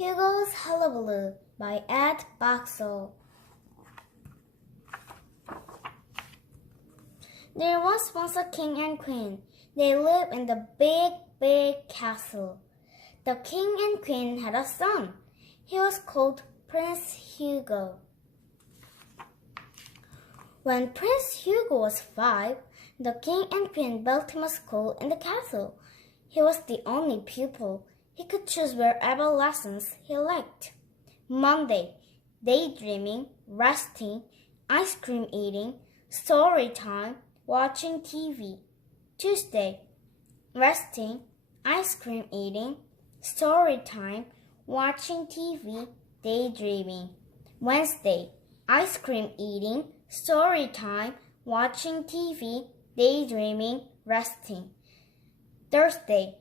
Hugo's Hullabaloo by Boxall. There was once a king and queen. They lived in the big castle. The king and queen had a son. He was called Prince Hugo. When Prince Hugo was 5, the king and queen built him a school in the castle. He was the only pupil. He could choose wherever lessons he liked. Monday, daydreaming, resting, ice cream eating, story time, watching TV. Tuesday, resting, ice cream eating, story time, watching TV, daydreaming. Wednesday, ice cream eating, story time, watching TV, daydreaming, resting. Thursday,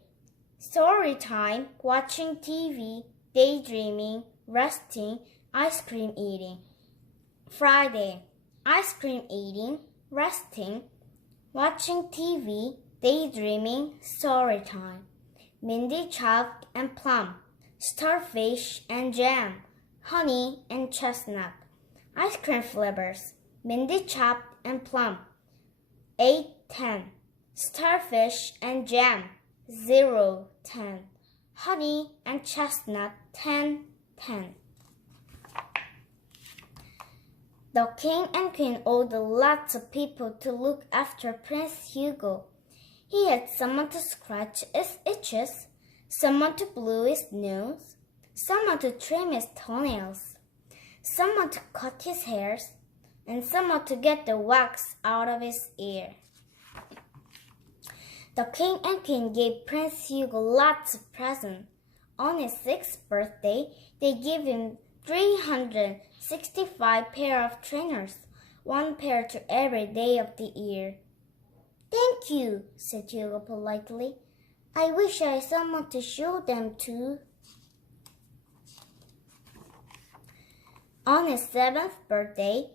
story time, watching TV, daydreaming, resting, ice cream eating. Friday, ice cream eating, resting, watching TV, daydreaming, story time. Mindy chopped and plum, starfish and jam, honey and chestnut. Ice cream flavors, Mindy chopped and plum. 8-10. Starfish and jam, 0-10. Honey and chestnut, 10-10. The king and queen owed lots of people to look after Prince Hugo. He had someone to scratch his itches, someone to blow his nose, someone to trim his toenails, someone to cut his hairs, and someone to get the wax out of his ear. The king and queen gave Prince Hugo lots of presents. On his 6th birthday, they gave him 365 pair of trainers, 1 pair to every day of the year. "Thank you," said Hugo politely. "I wish I had someone to show them to." On his 7th birthday,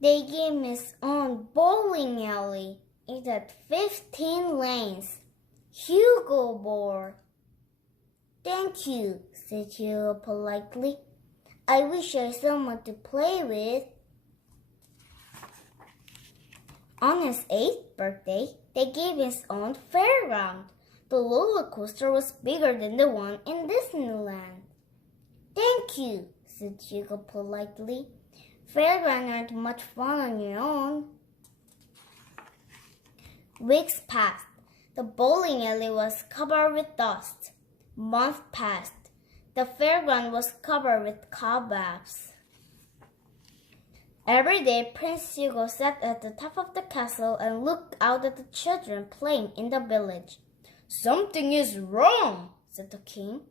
they gave him his own bowling alley. It had 15 lanes. Hugo bore. "Thank you," said Hugo politely. "I wish I had someone to play with." On his 8th birthday, they gave him his own fairground. The roller coaster was bigger than the one in Disneyland. "Thank you," said Hugo politely. "Fairgrounds aren't much fun on your own." Weeks passed. The bowling alley was covered with dust. Months passed. The fairground was covered with cobwebs. Every day, Prince Hugo sat at the top of the castle and looked out at the children playing in the village. "Something is wrong," said the king.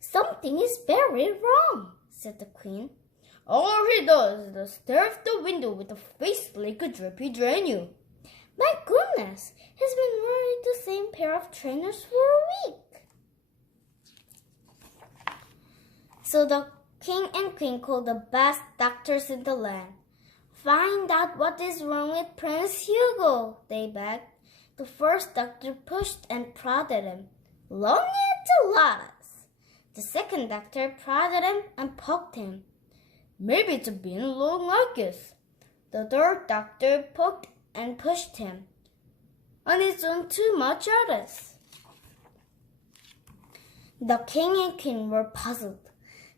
"Something is very wrong," said the queen. "All he does is stare out the window with a face like a drippy drain. My goodness, he's been wearing the same pair of trainers for a week." So the king and queen called the best doctors in the land. "Find out what is wrong with Prince Hugo," they begged. The first doctor pushed and prodded him. "Long enchiladas." The second doctor prodded him and poked him. "Maybe it's been long, I guess." The third doctor poked and pushed him. "And it's on too much artists." The king and queen were puzzled.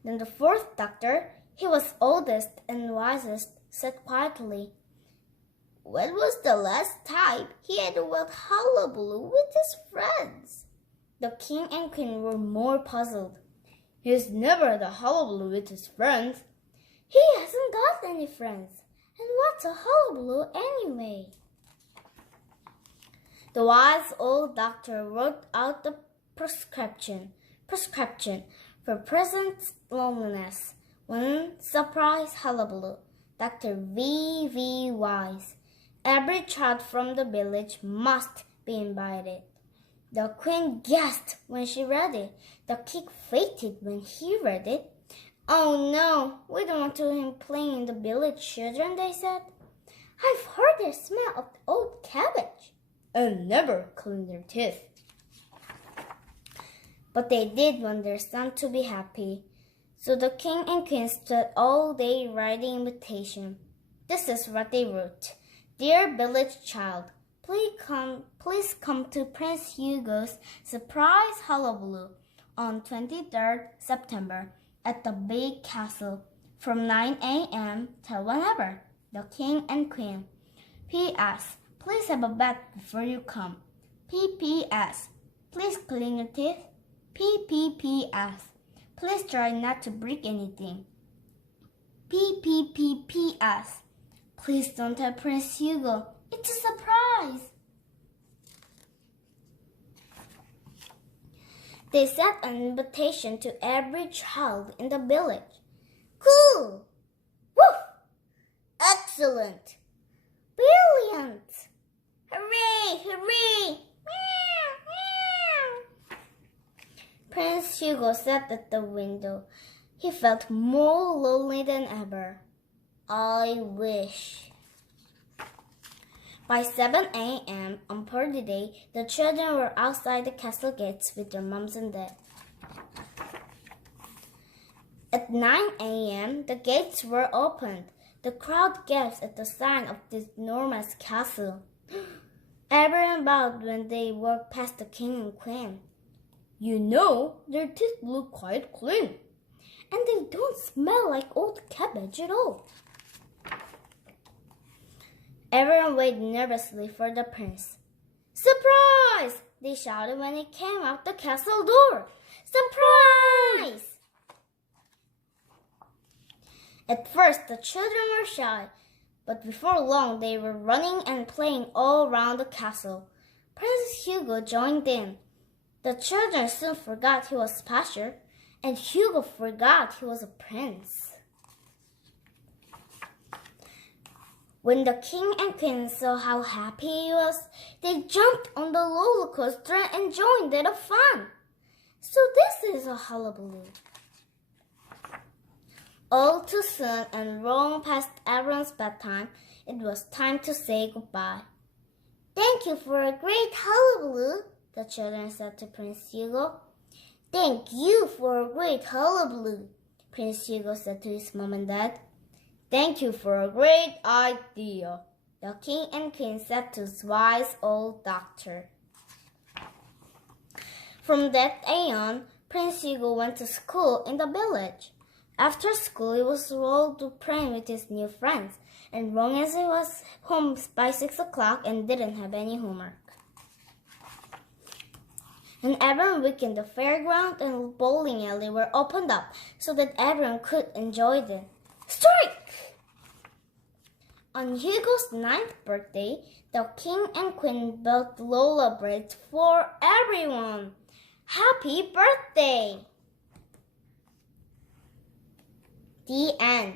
Then the fourth doctor, he was oldest and wisest, said quietly, "When was the last time he had a wild hullabaloo with his friends?" The king and queen were more puzzled. "He's never had a hullabaloo with his friends." "He hasn't got any friends. And what's a hullabaloo anyway?" The wise old doctor wrote out the prescription for present loneliness. One surprise hullabaloo. Dr. V. Wise. Every child from the village must be invited. The queen gasped when she read it. The king fainted when he read it. "Oh no, we don't want him playing in the village, children," they said. "I've heard the smell of old cabbage." And never clean their teeth. But they did want their son to be happy. So the king and queen stood all day writing invitation. This is what they wrote. Dear village child, please come to Prince Hugo's surprise hullabaloo on 23rd September at the big castle from 9 a.m. till whenever. The king and queen. P.S. Please have a bath before you come. P.P.S. Please clean your teeth. P.P.P.S. Please try not to break anything. P.P.P.P.S. Please don't tell Prince Hugo. It's a surprise. They sent an invitation to every child in the village. Cool! Woof! Excellent! Brilliant! Hooray! Hooray! Meow! Meow! Prince Hugo sat at the window. He felt more lonely than ever. I wish. By 7 a.m. on party day, the children were outside the castle gates with their moms and dads. At 9 a.m., the gates were opened. The crowd gasped at the sight of this enormous castle. Everyone bowed when they walked past the king and queen. You know, their teeth look quite clean, and they don't smell like old cabbage at all. Everyone waited nervously for the prince. Surprise! They shouted when he came out the castle door. Surprise! At first, the children were shy, but before long they were running and playing all around the castle. Prince Hugo joined in. The children soon forgot he was special, and Hugo forgot he was a prince. When the king and queen saw how happy he was, they jumped on the roller coaster and joined in the fun. So this is a hullabaloo. All too soon and long past everyone's bedtime, it was time to say goodbye. Thank you for a great hullabaloo, the children said to Prince Hugo. Thank you for a great hullabaloo, Prince Hugo said to his mom and dad. Thank you for a great idea, the king and queen said to his wise old doctor. From that day on, Prince Hugo went to school in the village. After school, he was rolled to playing with his new friends, and long as he was home by 6 o'clock and didn't have any homework. And every weekend, the fairground and bowling alley were opened up so that everyone could enjoy them. Strike! On Hugo's 9th birthday, the king and queen built Lola braids for everyone. Happy birthday! The end.